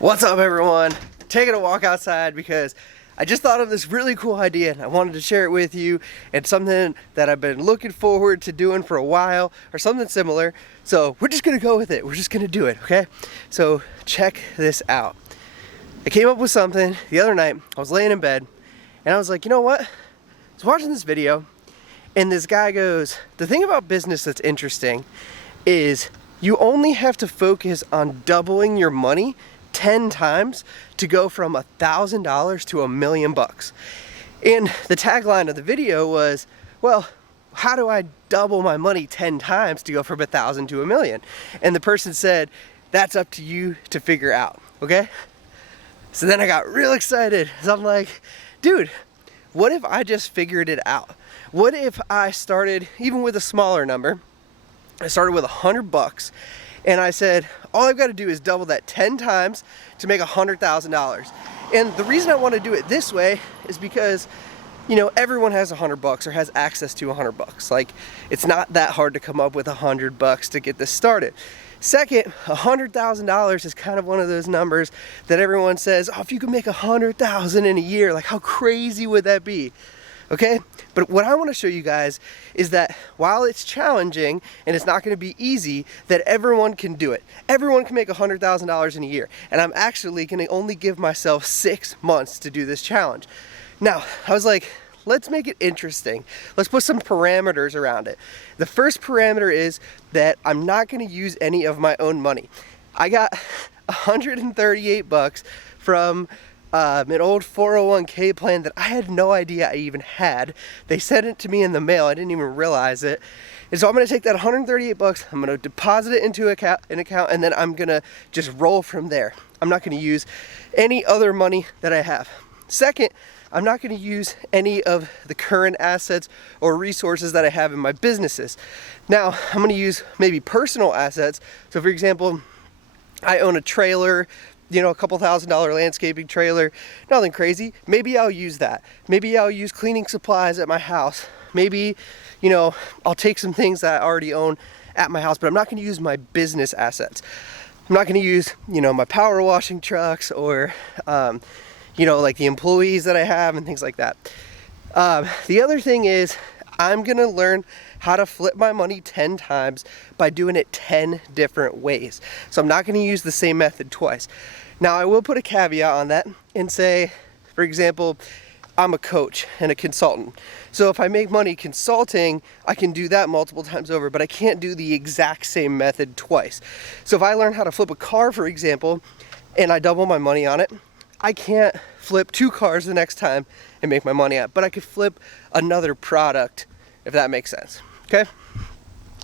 What's up, everyone? Taking a walk outside because I just thought of this really cool idea and I wanted to share it with you. It's something that I've been looking forward to doing for a while, or something similar. So we're just gonna go with it. We're just gonna do it, okay? So check this out. I came up with something the other night. I was laying in bed and I was like, you know what? I was watching this video and this guy goes, the thing about business that's interesting is you only have to focus on doubling your money 10 times to go from $1,000 to $1 million. And the tagline of the video was, well, how do I double my money 10 times to go from 1,000 to $1 million? And the person said, that's up to you to figure out, okay? So then I got real excited. So I'm like, dude, what if I just figured it out? What if I started even with a smaller number? I started with $100 and I said, all I've got to do is double that 10 times to make $100,000. And the reason I want to do it this way is because, you know, everyone has $100 or has access to $100. Like, it's not that hard to come up with $100 to get this started. Second, $100,000 is kind of one of those numbers that everyone says, oh, if you could make $100,000 in a year, like how crazy would that be? Okay, but what I want to show you guys is that while it's challenging and it's not going to be easy, that everyone can do it. Everyone can make $100,000 in a year, and I'm actually going to only give myself 6 months to do this challenge. Now, I was like, let's make it interesting. Let's put some parameters around it. The first parameter is that I'm not going to use any of my own money. I got $138 from an old 401k plan that I had no idea I even had. They sent it to me in the mail. I didn't even realize it. And so I'm going to take that $138, I'm going to deposit it into an account, and then I'm going to just roll from there. I'm not going to use any other money that I have. Second, I'm not going to use any of the current assets or resources that I have in my businesses. Now, I'm going to use maybe personal assets. So for example, I own a trailer, you know, a couple $1,000 landscaping trailer, nothing crazy. Maybe I'll use that. Maybe I'll use cleaning supplies at my house. Maybe, you know, I'll take some things that I already own at my house, but I'm not going to use my business assets. I'm not going to use, you know, my power washing trucks or, you know, like the employees that I have and things like that. The other thing is I'm going to learn how to flip my money 10 times by doing it 10 different ways. So I'm not going to use the same method twice. Now, I will put a caveat on that and say, for example, I'm a coach and a consultant. So if I make money consulting, I can do that multiple times over, but I can't do the exact same method twice. So if I learn how to flip a car, for example, and I double my money on it, I can't flip 2 cars the next time and make my money out, but I could flip another product, if that makes sense. Okay?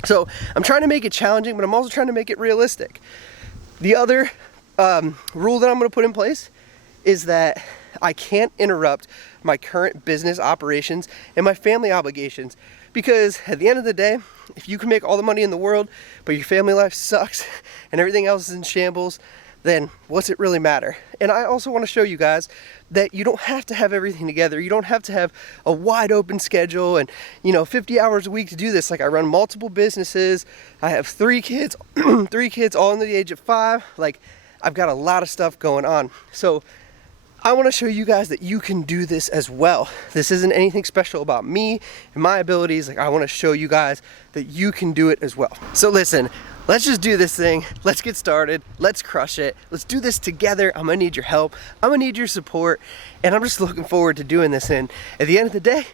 So I'm trying to make it challenging, but I'm also trying to make it realistic. The other rule that I'm going to put in place is that I can't interrupt my current business operations and my family obligations, because at the end of the day, if you can make all the money in the world, but your family life sucks and everything else is in shambles, then what's it really matter? And I also want to show you guys that you don't have to have everything together. You don't have to have a wide open schedule and, you know, 50 hours a week to do this. Like, I run multiple businesses. I have 3 kids, 3 kids all under the age of 5. Like, I've got a lot of stuff going on. So I want to show you guys that you can do this as well. This isn't anything special about me and my abilities. Like, I want to show you guys that you can do it as well. So listen, let's just do this thing. Let's get started. Let's crush it. Let's do this together. I'm gonna need your help. I'm gonna need your support. And I'm just looking forward to doing this. And at the end of the day,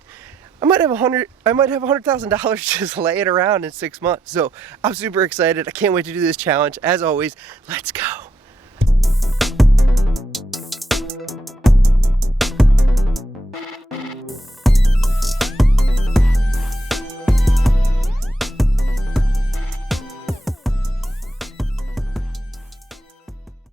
I might have $100,000 just laying around in 6 months. So I'm super excited. I can't wait to do this challenge. As always, let's go.